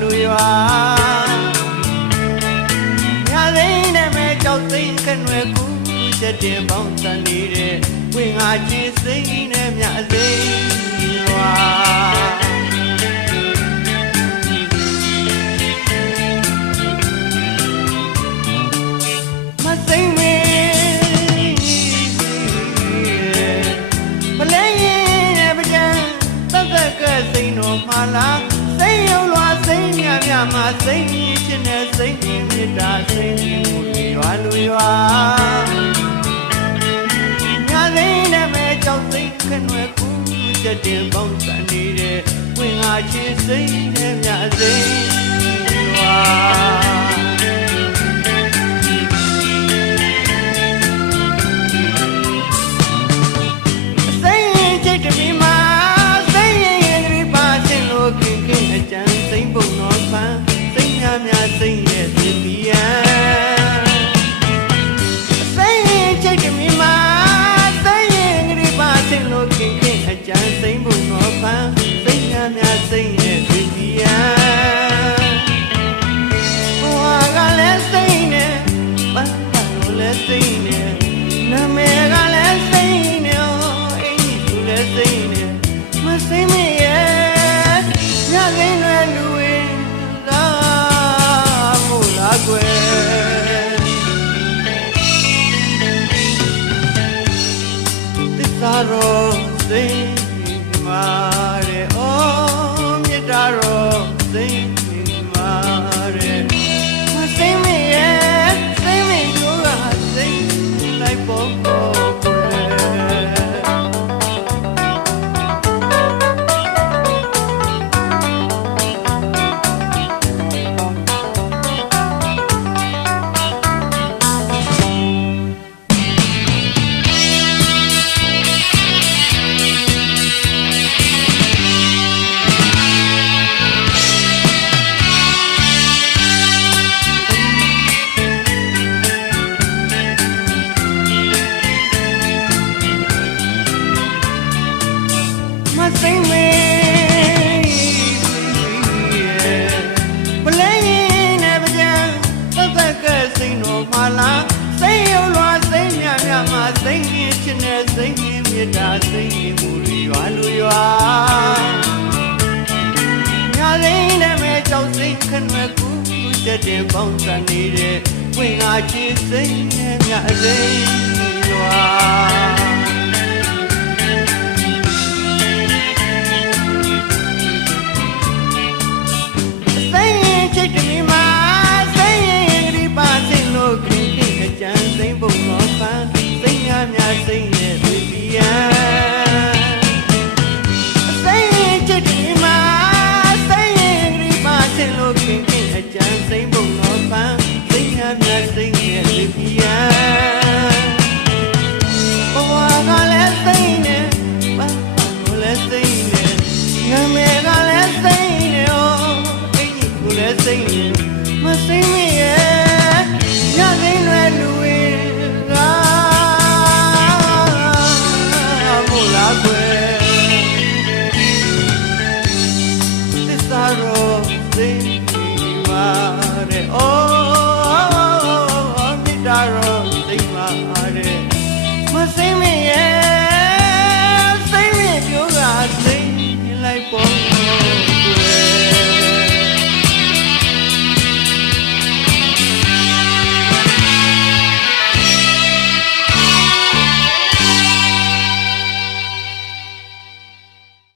လူရွာညာသိနဲ့မဲ့ကြောက်သိခနွယ်ကူချက်တင်ပေါင်းစံနေတဲ့ဝင်းငါချစ်စိမ့်နဲ့မြစိမ့်ရွာမစိမ့်မေမလဲရင်နဲ့ပကြံသက်ကစိမ့်တော်မှာလားစိမ့်ရုံလွာစိမ့်မြမြမှာစိမ့်ချင်တဲ့စိမ့်မြတ်တာစိမ့်မှုရွာလူရွာညာသိနဲ့မဲ့ကြောက်စိမ့်ခနွယ်ကူချက်တင်ပေါင်းစံနေတဲ့ဝင်းငါချစ်စိမ့်နဲ့မြစိမ့်ရွာစိမ့်ချစ်တမီမှာစိမ့်ရင်ဂရိပါစင်လို့ခင်ခင်အကြံစိမ့်ပုံတော်ပန်းစိမ့်များများစိမ့်ရဲ့သင်ပြီးရန်စိမ့်ချစ်တမီမှာစိမ့်ရင်ဂရိပါစင်လို့ခင်ခင်အကြံစိမ့်ပုံတော်ပန်းစိမ့်များများစိမ့်ရဲ့သင်ပြီးရန်ဘဝကလည်းစိမ့်နဲ့ပန်းကလည်းစိမ့်နဲ့နာမည်ကလည်းစိမ့်နဲ့အိမ်ကြီးကလည်းစိမ့်နဲ့မစိမ့်မရဲ့ညသိမ်းတွေလူဝင်လာမို့လားကွယ်သစ္စာတော်စိမ့်မာတဲ့အော်မြတ်တာတော်စိမ့်မာတဲ့မစိမ့်မရဲ့စိမ့်မတို့ကစိမ့်လိုက်ပေါ်ပေါ်ကွယ်စိမ့်မေပလဲရင်နဲ့ပကြံသက်ကစိမ့်တော်မှာလားစိမ့်ရုံလွာစိမ့်မြမြမှာစိမ့်ရင်ချင်တဲ့စိမ့်ရင်မြတ်တာစိမ့်ရင်မူရွာလူရွာညာသိနဲ့မဲ့ကြောက်စိမ့်ခနွယ်ကူချက်တဲ့ပေါင်းစံနေတဲ့ဝင်းငါချစ်စိမ့်နဲ့မြစိမ့်ရွာ